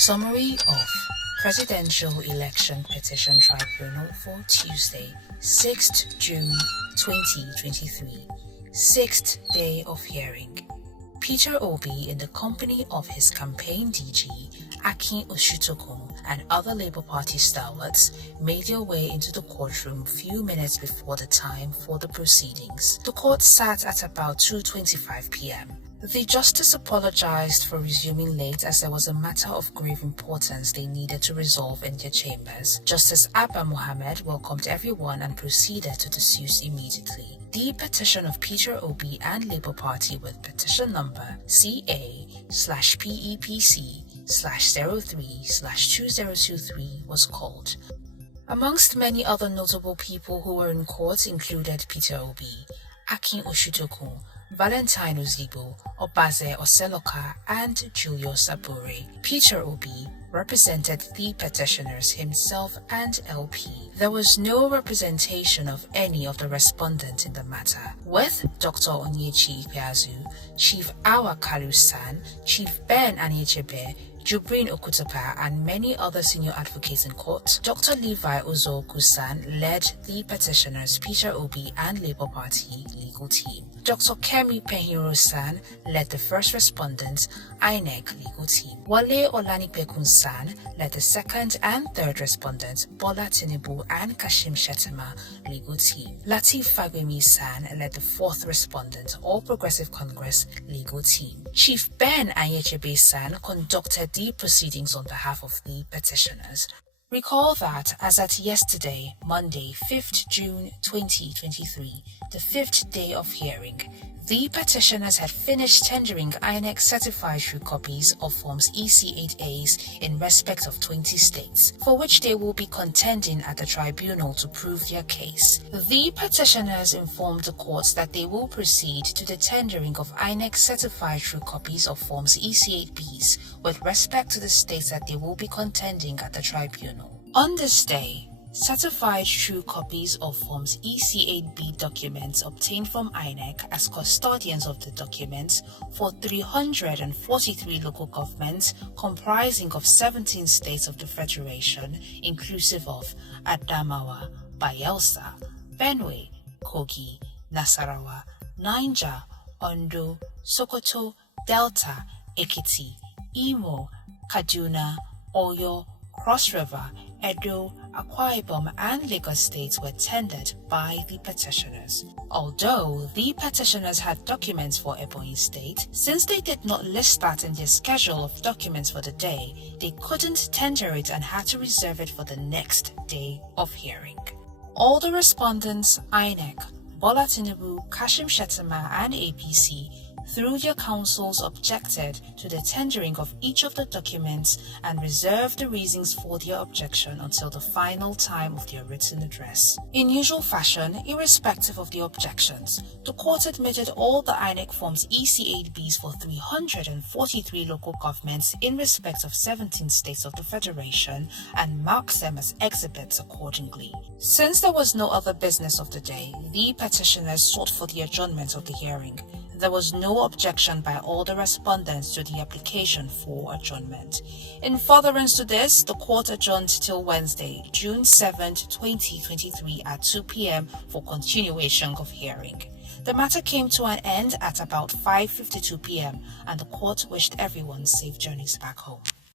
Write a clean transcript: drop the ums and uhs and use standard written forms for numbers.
Summary of Presidential Election Petition Tribunal for Tuesday, 6th June 2023. Sixth day of hearing. Peter Obi, in the company of his campaign DG, Akin Oshutokun, and other Labour Party stalwarts, made their way into the courtroom few minutes before the time for the proceedings. The court sat at about 2:25 p.m. The justice apologized for resuming late as there was a matter of grave importance they needed to resolve in their chambers. Justice Abba Mohammed welcomed everyone and proceeded to discuss immediately. The petition of Peter Obi and Labour Party with petition number CA/PEPC/03/2023 was called. Amongst many other notable people who were in court included Peter Obi, Akin Oshutokun, Valentine Ozigbo, Obaze Oseloka, and Julius Abure. Peter Obi represented the petitioners himself and LP. There was no representation of any of the respondents in the matter, with Dr. Onyechi Ikpeazu, Chief Awa Kalu-san, Chief Ben Anyechebe, Jubrin Okutapa, and many other senior advocates in court. Dr. Levi Ozoku-san led the petitioners Peter Obi and Labour Party legal team. Dr. Kemi Penhiro-san led the first respondents INEC legal team. Wale Olanipekun-san led the second and third respondents Bola Tinubu and Kashim Shettima legal team. Lateef Fagbemi-san led the fourth respondent All Progressive Congress legal team. Chief Ben Anyechebe-san conducted the proceedings on behalf of the petitioners. Recall that as at yesterday, Monday, 5th June 2023, the fifth day of hearing, the petitioners had finished tendering INEC certified true copies of Forms EC8As in respect of 20 states, for which they will be contending at the tribunal to prove their case. The petitioners informed the courts that they will proceed to the tendering of INEC certified true copies of Forms EC8Bs with respect to the states that they will be contending at the tribunal. On this day, certified true copies of Forms EC8B documents obtained from INEC as custodians of the documents for 343 local governments comprising of 17 states of the Federation, inclusive of Adamawa, Bayelsa, Benue, Kogi, Nasarawa, Niger, Ondo, Sokoto, Delta, Ekiti, Imo, Kaduna, Oyo, Cross River, Edo, Akwa Ibom, and Lagos states were tendered by the petitioners. Although the petitioners had documents for Ebonyi State, since they did not list that in their schedule of documents for the day, they couldn't tender it and had to reserve it for the next day of hearing. All the respondents, INEC, Bola Tinubu, Kashim Shettima, and APC, through their counsels, objected to the tendering of each of the documents and reserved the reasons for their objection until the final time of their written address. In usual fashion, irrespective of the objections, the court admitted all the INEC Forms EC8Bs for 343 local governments in respect of 17 states of the Federation and marks them as exhibits accordingly. Since there was no other business of the day, the petitioners sought for the adjournment of the hearing. There was no objection by all the respondents to the application for adjournment. In furtherance to this, the court adjourned till Wednesday, June 7, 2023 at 2 p.m. for continuation of hearing. The matter came to an end at about 5:52 p.m. and the court wished everyone safe journeys back home.